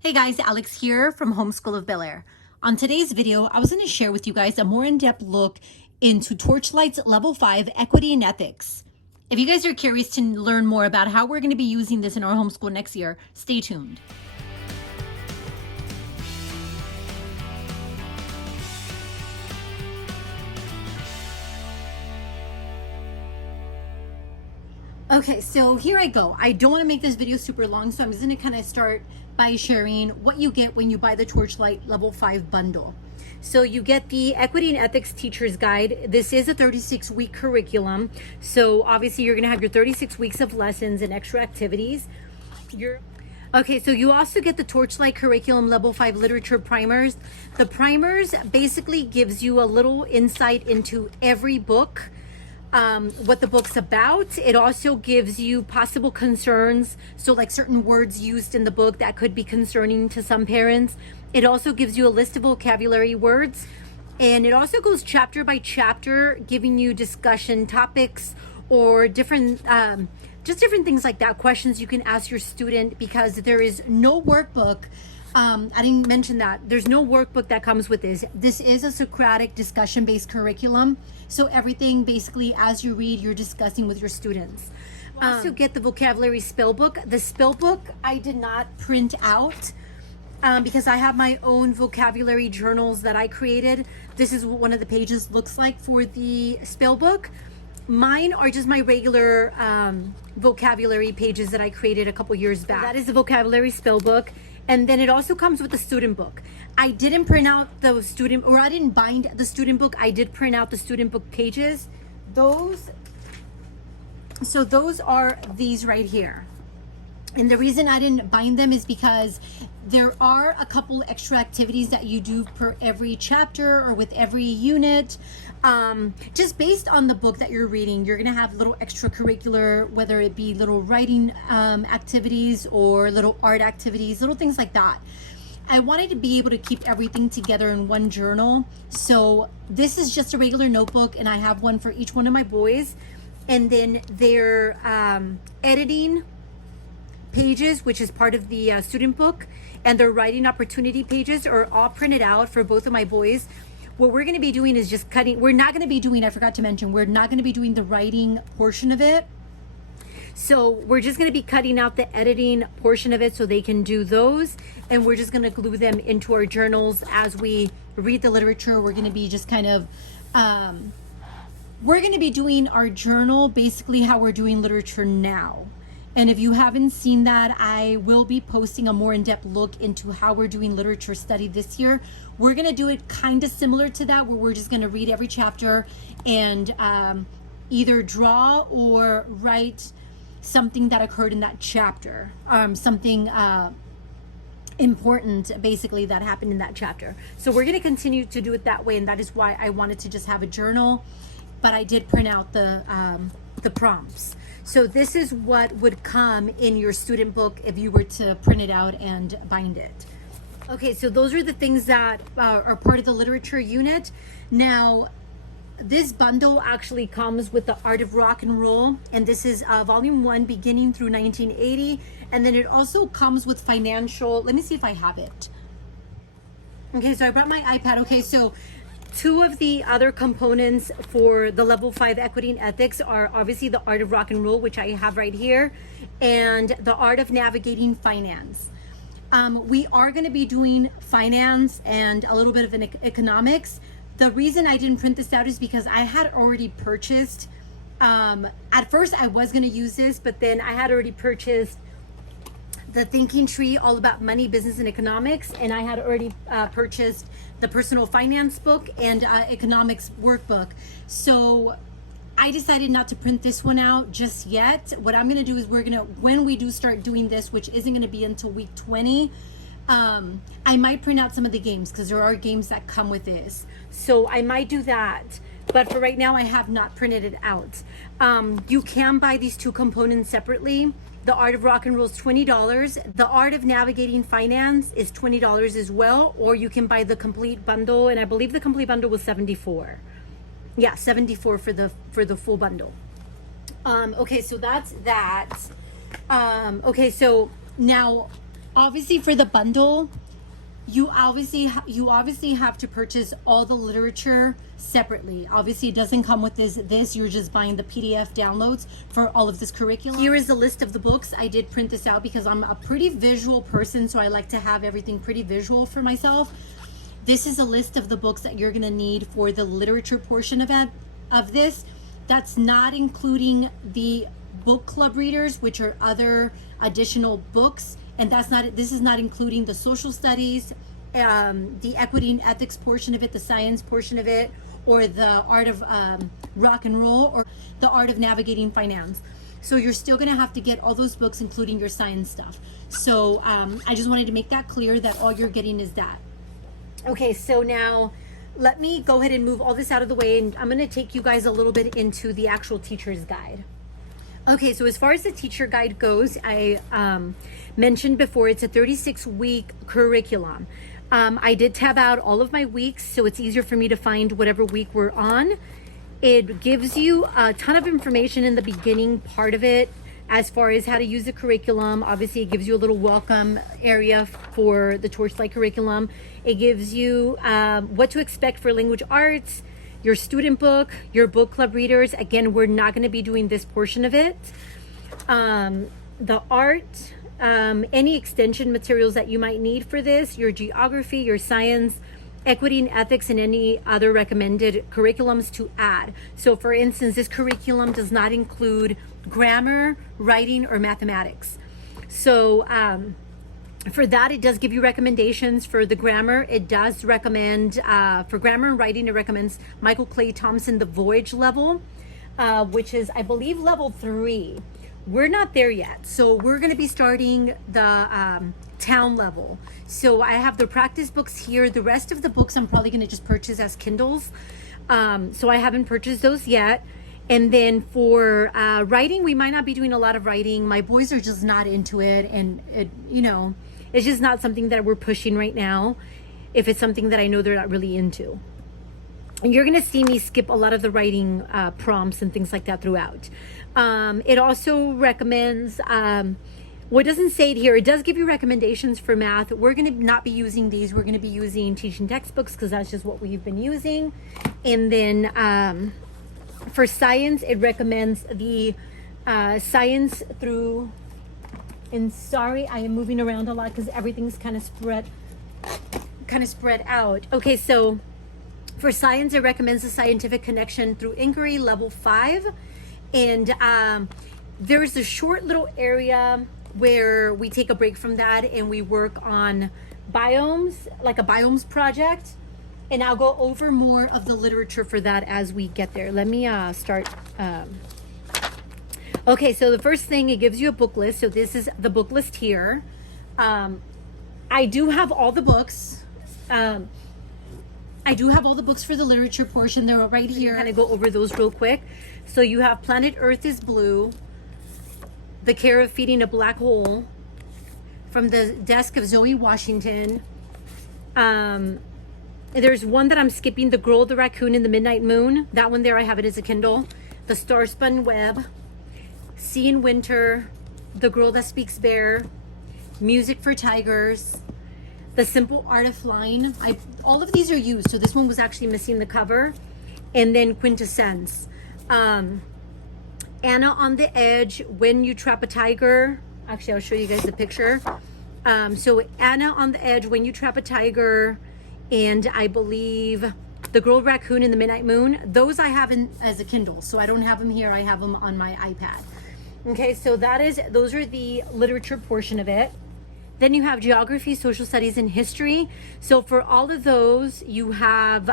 Hey guys, Alex here from Homeschool of Bel Air. On today's video, I was going to share with you guys a more in-depth look into Torchlight's Level 5 Equity and Ethics. If you guys are curious to learn more about how we're going to be using this in our homeschool next year, stay tuned. Okay, so here I go. I don't want to make this video super long, so I'm just going to kind of start by sharing what you get when you buy the Torchlight Level 5 bundle. So you get the Equity and Ethics Teacher's Guide. This is a 36-week curriculum. So obviously you're going to have your 36 weeks of lessons and extra activities. Okay, so you also get the Torchlight Curriculum Level 5 Literature Primers. The primers basically gives you a little insight into every book, what the book's about. It also gives you possible concerns, so like certain words used in the book that could be concerning to some parents. It also gives you a list of vocabulary words, and it also goes chapter by chapter, giving you discussion topics or different just different things like that, questions you can ask your student, because there is no workbook. I didn't mention that. There's no workbook that comes with this. This is a Socratic discussion-based curriculum. So everything basically as you read, you're discussing with your students. You also get the vocabulary spell book. The spell book I did not print out because I have my own vocabulary journals that I created. This is what one of the pages looks like for the spell book. Mine are just my regular vocabulary pages that I created a couple years back. That is the vocabulary spell book. And then it also comes with the student book. I didn't print out the student, or I didn't bind the student book. I did print out the student book pages. Those are these right here. And the reason I didn't bind them is because there are a couple extra activities that you do per every chapter or with every unit. Just based on the book that you're reading, you're gonna have little extracurricular, whether it be little writing activities or little art activities, little things like that. I wanted to be able to keep everything together in one journal. So this is just a regular notebook, and I have one for each one of my boys. And then their editing pages, which is part of the student book, and their writing opportunity pages are all printed out for both of my boys. What we're going to be doing is just cutting. We're not going to be doing, I forgot to mention, we're not going to be doing the writing portion of it. So we're just going to be cutting out the editing portion of it so they can do those, and we're just going to glue them into our journals as we read the literature. We're going to be just kind of we're going to be doing our journal basically how we're doing literature now. And if you haven't seen that, I will be posting a more in-depth look into how we're doing literature study this year. We're going to do it kind of similar to that, where we're just going to read every chapter and either draw or write something that occurred in that chapter, something important basically that happened in that chapter. So we're going to continue to do it that way, and that is why I wanted to just have a journal, but I did print out the prompts. So this is what would come in your student book if you were to print it out and bind it. Okay, so those are the things that are part of the literature unit. Now, this bundle actually comes with the Art of Rock and Roll, and this is volume 1 beginning through 1980. And then it also comes with financial, let me see if I have it. Okay, so I brought my iPad. Okay, so two of the other components for the Level 5 Equity and Ethics are obviously the Art of Rock and Roll, which I have right here, and the Art of Navigating Finance. We are going to be doing finance and a little bit of economics. The reason I didn't print this out is because I had already purchased, at first I was going to use this, but then I had already purchased the Thinking Tree, all about money, business, and economics, and I had already purchased the personal finance book and economics workbook. So I decided not to print this one out just yet. What I'm gonna do is when we do start doing this, which isn't gonna be until week 20, I might print out some of the games, because there are games that come with this. So I might do that. But for right now, I have not printed it out. You can buy these two components separately. The Art of Rock and Roll is $20. The Art of Navigating Finance is $20 as well, or you can buy the complete bundle, and I believe the complete bundle was $74. Yeah, $74 for the full bundle. Okay, so that's that. Okay, so now Obviously for the bundle, you obviously have to purchase all the literature separately. Obviously it doesn't come with this you're just buying the PDF downloads for all of this curriculum. Here is the list of the books. I did print this out because I'm a pretty visual person, so I like to have everything pretty visual for myself. This is a list of the books that you're going to need for the literature portion of this. That's not including the book club readers, which are other additional books. And this is not including the social studies, the equity and ethics portion of it, the science portion of it, or the art of rock and roll, or the art of navigating finance. So you're still going to have to get all those books, including your science stuff. So I just wanted to make that clear that all you're getting is that. Okay, so now let me go ahead and move all this out of the way, and I'm going to take you guys a little bit into the actual teacher's guide. Okay, so as far as the teacher guide goes, I mentioned before it's a 36-week curriculum. I did tab out all of my weeks, so it's easier for me to find whatever week we're on. It gives you a ton of information in the beginning part of it as far as how to use the curriculum. Obviously, it gives you a little welcome area for the Torchlight curriculum. It gives you what to expect for language arts, your student book, your book club readers. Again, we're not going to be doing this portion of it. The art, any extension materials that you might need for this, your geography, your science, equity and ethics, and any other recommended curriculums to add. So for instance, this curriculum does not include grammar, writing, or mathematics. So for that, it does give you recommendations. For the grammar, it does recommend, for grammar and writing, it recommends Michael Clay Thompson, the Voyage level, which is, I believe, level 3. We're not there yet. So we're going to be starting the town level. So I have the practice books here. The rest of the books I'm probably going to just purchase as Kindles. So I haven't purchased those yet. And then for writing, we might not be doing a lot of writing. My boys are just not into it. And, it's just not something that we're pushing right now, if it's something that I know they're not really into. And you're going to see me skip a lot of the writing prompts and things like that throughout. It also recommends, well, it doesn't say it here. It does give you recommendations for math. We're going to not be using these. We're going to be using teaching textbooks because that's just what we've been using. And then for science, it recommends the science through, and sorry, I am moving around a lot because everything's kind of spread out. Okay, so for science, it recommends the scientific connection through inquiry, level 5. And there's a short little area where we take a break from that and we work on biomes, like a biomes project. And I'll go over more of the literature for that as we get there. Let me start. Okay, so the first thing, it gives you a book list. So this is the book list here. I do have all the books. I do have all the books for the literature portion. They're right here. Kind of go over those real quick. So you have Planet Earth is Blue, The Care of Feeding a Black Hole, from the desk of Zoe Washington. There's one that I'm skipping, The Girl, the Raccoon, and the Midnight Moon. That one there, I have it as a Kindle. The Star-Spun Web, Sea in Winter, The Girl That Speaks Bear, Music for Tigers, The Simple Art of Flying. All of these are used, so this one was actually missing the cover. And then Quintessence. Anna on the Edge, When You Trap a Tiger. Actually, I'll show you guys the picture. So Anna on the Edge, When You Trap a Tiger, and I believe The Girl Raccoon and the Midnight Moon. Those I have as a Kindle, so I don't have them here. I have them on my iPad. Okay, so those are the literature portion of it. Then you have geography, social studies, and history. So for all of those, you have,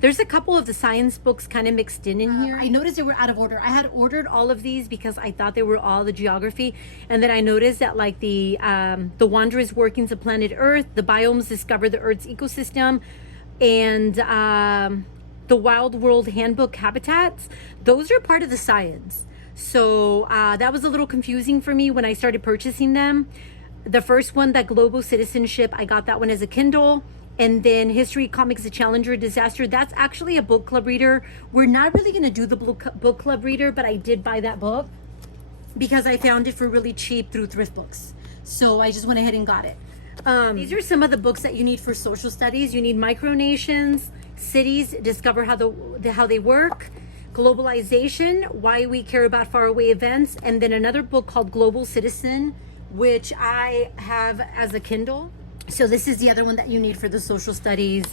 there's a couple of the science books kind of mixed in here. I noticed they were out of order. I had ordered all of these because I thought they were all the geography. And then I noticed that like the Wanderer's Workings of Planet Earth, the Biomes Discover the Earth's Ecosystem, and the Wild World Handbook Habitats, those are part of the science. So that was a little confusing for me when I started purchasing them. The first one, that Global Citizenship, I got that one as a Kindle. And then History, Comics, The Challenger, Disaster, that's actually a book club reader. We're not really going to do the book club reader, but I did buy that book because I found it for really cheap through thrift books. So I just went ahead and got it. These are some of the books that you need for social studies. You need Micronations, Cities, Discover how they work, Globalization, Why We Care About Faraway Events, and then another book called Global Citizen, which I have as a Kindle. So this is the other one that you need for the social studies,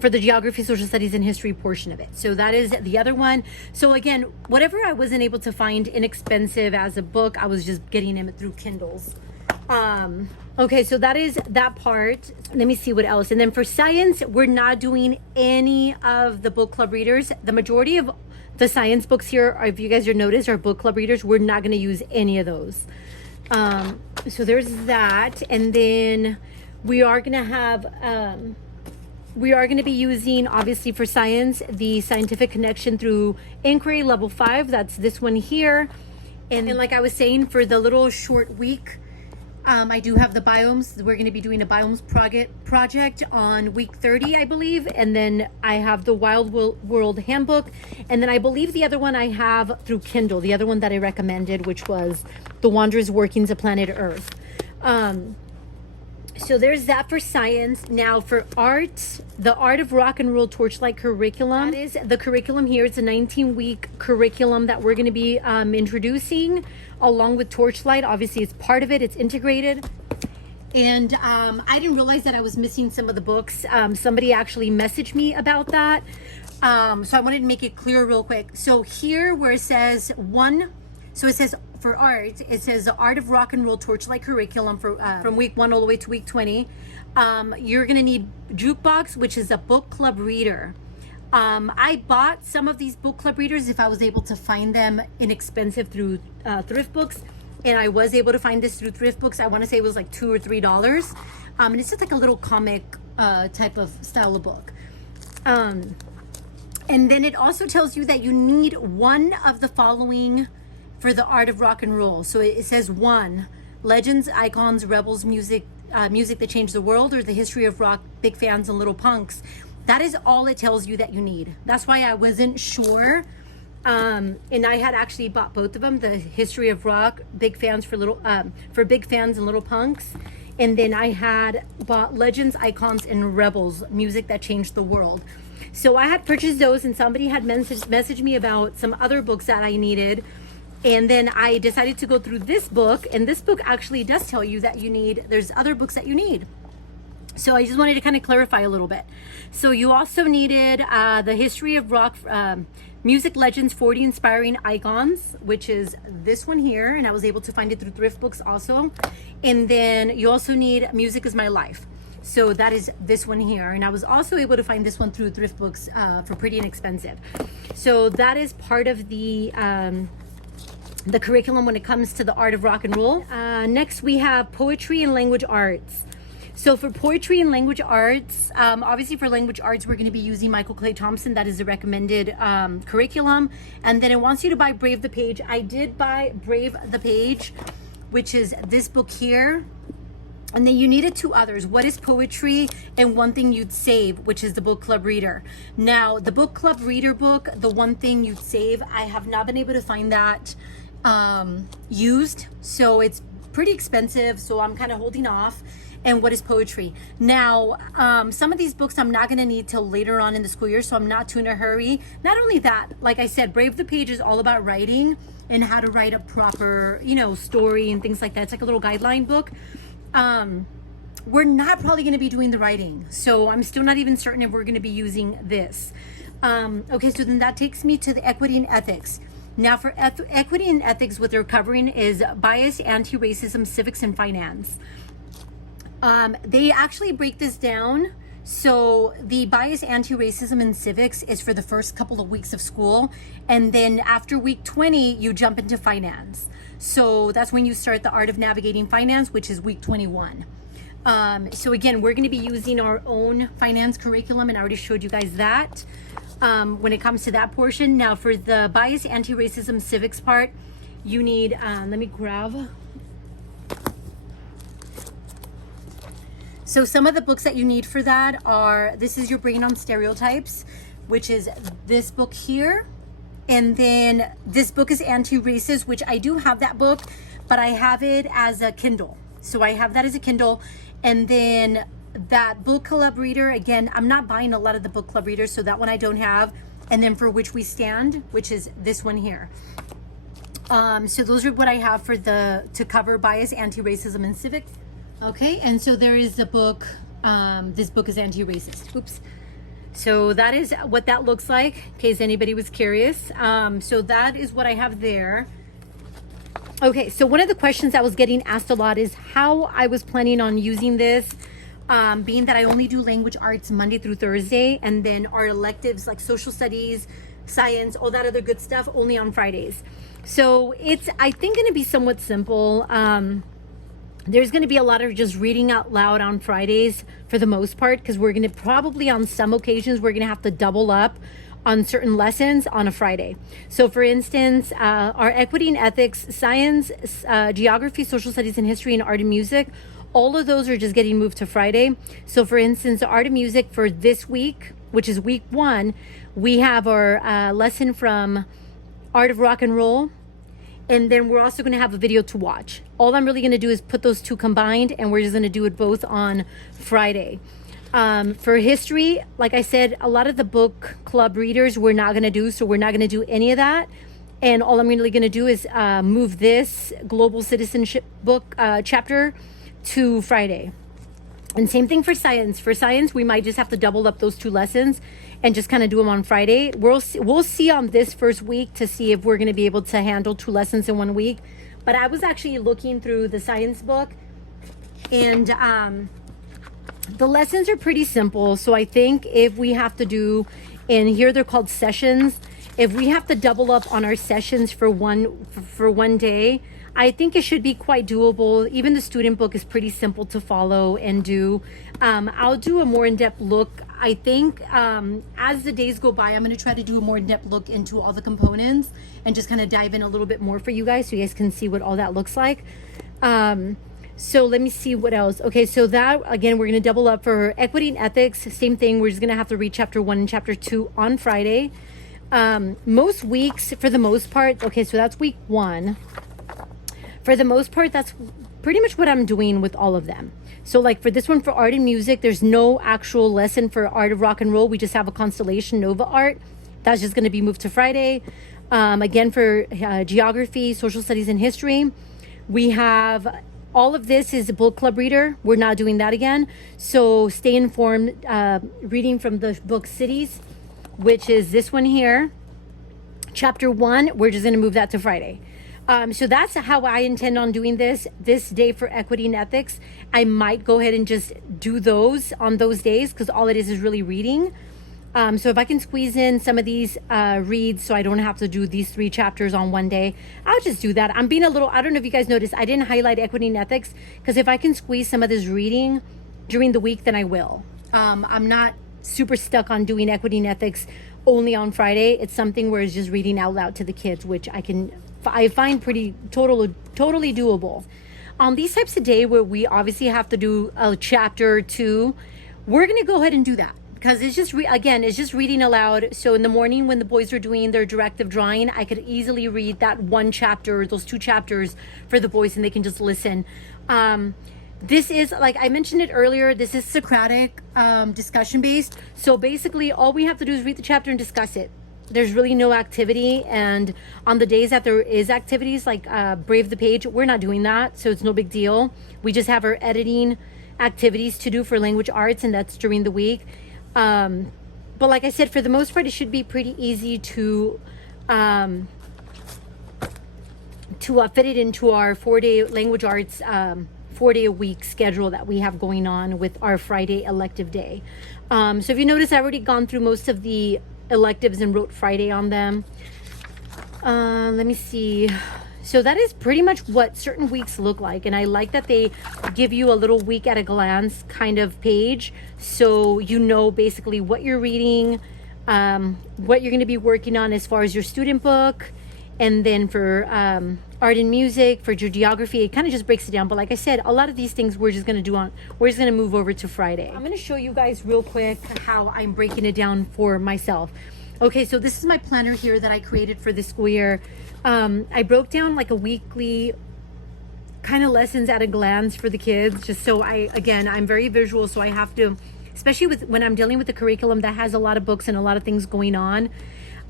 for the geography, social studies, and history portion of it. So that is the other one. So again, whatever I wasn't able to find inexpensive as a book, I was just getting them through Kindles. Okay, so that is that part. Let me see what else. And then for science, we're not doing any of the book club readers. The majority of the science books here, if you guys are noticed, are book club readers. We're not going to use any of those. So there's that. And then we are going to have, we are going to be using, obviously for science, the scientific connection through inquiry level 5. That's this one here. And then like I was saying, for the little short week, I do have the biomes. We're going to be doing a biomes project on week 30, I believe. And then I have the Wild World Handbook. And then I believe the other one I have through Kindle, the other one that I recommended, which was The Wanderer's Workings of Planet Earth. So there's that for science. Now for art, the Art of Rock and Roll Torchlight curriculum. That is the curriculum here. It's a 19-week curriculum that we're going to be introducing along with Torchlight. Obviously, it's part of it. It's integrated. And I didn't realize that I was missing some of the books. Somebody actually messaged me about that. So I wanted to make it clear real quick. So here where it says so it says for art, it says the Art of Rock and Roll Torchlight curriculum for from week 1 all the way to week 20. You're gonna need Jukebox, which is a book club reader. I bought some of these book club readers if I was able to find them inexpensive through thrift books, and I was able to find this through thrift books. I want to say it was like $2 or $3, and it's just like a little comic type of style of book. And then it also tells you that you need one of the following for the Art of Rock and Roll. So it says 1, Legends, Icons, Rebels, Music that Changed the World, or the History of Rock, Big Fans and Little Punks. That is all it tells you that you need. That's why I wasn't sure. And I had actually bought both of them, the History of Rock, Big Fans for Big Fans and Little Punks. And then I had bought Legends, Icons, and Rebels, Music that Changed the World. So I had purchased those, and somebody had messaged me about some other books that I needed. And then I decided to go through this book, and this book actually does tell you that there's other books that you need. So I just wanted to kind of clarify a little bit. So you also needed the History of Rock, Music Legends 40 Inspiring Icons, which is this one here, and I was able to find it through thrift books also. And then you also need Music is My Life. So that is this one here, and I was also able to find this one through thrift books for pretty inexpensive. So that is part of the curriculum when it comes to the Art of Rock and Roll. Next we have Poetry and Language Arts. So for Poetry and Language Arts, obviously for Language Arts, we're going to be using Michael Clay Thompson. That is the recommended curriculum. And then it wants you to buy Brave the Page. I did buy Brave the Page, which is this book here. And then you needed 2 others. What is Poetry and One Thing You'd Save, which is the book club reader. Now, the book club reader book, the One Thing You'd Save, I have not been able to find that used. So it's pretty expensive. So I'm kind of holding off. And what is Poetry? Now, some of these books I'm not going to need till later on in the school year, so I'm not too in a hurry. Not only that, like I said, Brave the Page is all about writing and how to write a proper, story and things like that. It's like a little guideline book. We're not probably going to be doing the writing, so I'm still not even certain if we're going to be using this. Okay, so then that takes me to the Equity and Ethics. Now for Equity and Ethics, what they're covering is bias, anti-racism, civics, and finance. They actually break this down. So the bias, anti-racism, and civics is for the first couple of weeks of school. And then after week 20, you jump into finance. So that's when you start the Art of Navigating Finance, which is week 21. So again, we're going to be using our own finance curriculum, and I already showed you guys that when it comes to that portion. Now for the bias, anti-racism, civics part, you need, let me grab. So some of the books that you need for that are, this is Your Brain on Stereotypes, which is this book here. And then this book is Anti-Racist, which I do have that book, but I have it as a Kindle. So I have that as a Kindle. And then that book club reader, again, I'm not buying a lot of the book club readers, so that one I don't have. And then For Which We Stand, which is this one here. So those are what I have for To Cover Bias, Anti-Racism, and Civics. Okay, and so there is the book, this book is anti-racist. Oops. So that is what that looks like, in case anybody was curious. So that is what I have there. Okay, so one of the questions I was getting asked a lot is how I was planning on using this, being that I only do language arts Monday through Thursday, and then our electives like social studies, science, all that other good stuff only on Fridays. So it's, I think, going to be somewhat simple. There's going to be a lot of just reading out loud on Fridays for the most part, because we're going to probably, on some occasions, we're going to have to double up on certain lessons on a Friday. So for instance, our equity and ethics, science, geography, social studies and history, and art and music, all of those are just getting moved to Friday. So for instance, art and music for this week, which is week 1, we have our lesson from Art of Rock and Roll. And then we're also going to have a video to watch. All I'm really going to do is put those two combined, and we're just going to do it both on Friday. For history, like I said, a lot of the book club readers we're not going to do, so we're not going to do any of that. And all I'm really going to do is move this global citizenship book chapter to Friday. And same thing for science. For science, we might just have to double up those 2 lessons and just kind of do them on Friday. We'll see on this first week to see if we're going to be able to handle 2 lessons in 1 week. But I was actually looking through the science book, and the lessons are pretty simple. So I think if we have to do, and here they're called sessions, if we have to double up on our sessions for one day, I think it should be quite doable. Even the student book is pretty simple to follow and do. I'll do a more in-depth look. I think as the days go by, I'm going to try to do a more in-depth look into all the components and just kind of dive in a little bit more for you guys, so you guys can see what all that looks like. So let me see what else. Okay, so that, again, we're going to double up for equity and ethics. Same thing. We're just going to have to read chapter 1 and chapter 2 on Friday. Most weeks, for the most part, okay, so that's week 1. For the most part, that's pretty much what I'm doing with all of them. So like for this one, for art and music, there's no actual lesson for Art of Rock and Roll. We just have a Constellation Nova art. That's just going to be moved to Friday. Again, for geography, social studies, and history, we have all of this is a book club reader. We're not doing that again. So stay informed, reading from the book Cities, which is this one here. Chapter 1, we're just going to move that to Friday. So that's how I intend on doing this day for equity and ethics. I might go ahead and just do those on those days, because all it is really reading. So if I can squeeze in some of these reads so I don't have to do these 3 chapters on one day, I'll just do that. I'm being a little, I don't know if you guys noticed, I didn't highlight equity and ethics, because if I can squeeze some of this reading during the week, then I will. I'm not super stuck on doing equity and ethics only on Friday. It's something where it's just reading out loud to the kids, which I find pretty totally doable. On these types of day where we obviously have to do a chapter or 2, we're going to go ahead and do that, because it's just it's just reading aloud. So in the morning when the boys are doing their directive drawing, I could easily read that 1 chapter, those 2 chapters for the boys, and they can just listen. This is, like I mentioned it earlier, this is Socratic, discussion based. So basically all we have to do is read the chapter and discuss it. There's really no activity, and on the days that there is activities like Brave the Page, we're not doing that, so it's no big deal. We just have our editing activities to do for language arts, and that's during the week. But like I said, for the most part, it should be pretty easy to fit it into our 4-day language arts 4-day-a-week schedule that we have going on with our Friday elective day. So if you notice, I've already gone through most of the electives and wrote Friday on them. Let me see. So that is pretty much what certain weeks look like, and I like that they give you a little week at a glance kind of page, so you know basically what you're reading, what you're going to be working on as far as your student book, and then for art and music, for your geography, it kind of just breaks it down. But like I said, a lot of these things we're just going to move over to Friday. I'm going to show you guys real quick how I'm breaking it down for myself. Okay, so this is my planner here that I created for the school year. I broke down like a weekly kind of lessons at a glance for the kids, just so I'm very visual, so I have to, especially when I'm dealing with the curriculum that has a lot of books and a lot of things going on.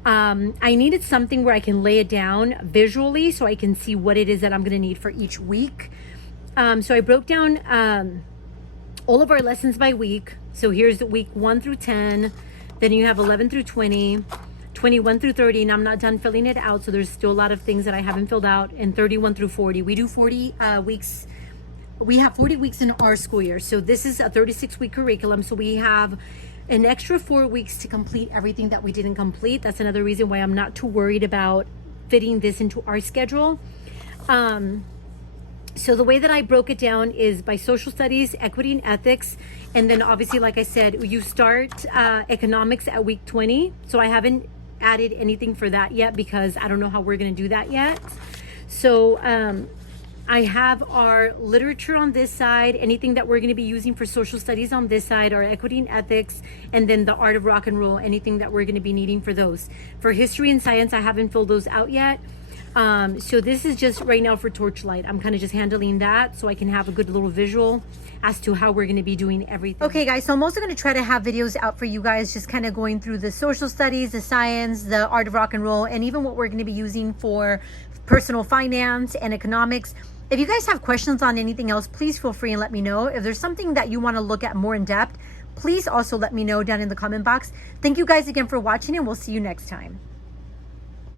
I needed something where I can lay it down visually so I can see what it is that I'm going to need for each week. So I broke down all of our lessons by week. So here's the week 1 through 10. Then you have 11 through 20, 21 through 30, and I'm not done filling it out. So there's still a lot of things that I haven't filled out, and 31 through 40. We do 40 weeks. We have 40 weeks in our school year. So this is a 36-week curriculum. So we have an extra 4 weeks to complete everything that we didn't complete. That's another reason why I'm not too worried about fitting this into our schedule. So the way that I broke it down is by social studies, equity and ethics, and then obviously, like I said, you start economics at week 20. So I haven't added anything for that yet because I don't know how we're going to do that yet. So I have our literature on this side, anything that we're going to be using for social studies on this side, our equity and ethics, and then the art of rock and roll, anything that we're going to be needing for those. For history and science, I haven't filled those out yet. So this is just right now for Torchlight. I'm kind of just handling that so I can have a good little visual as to how we're going to be doing everything. Okay guys, so I'm also going to try to have videos out for you guys, just kind of going through the social studies, the science, the art of rock and roll, and even what we're going to be using for personal finance and economics. If you guys have questions on anything else, please feel free and let me know. If there's something that you want to look at more in depth, please also let me know down in the comment box. Thank you guys again for watching, and we'll see you next time.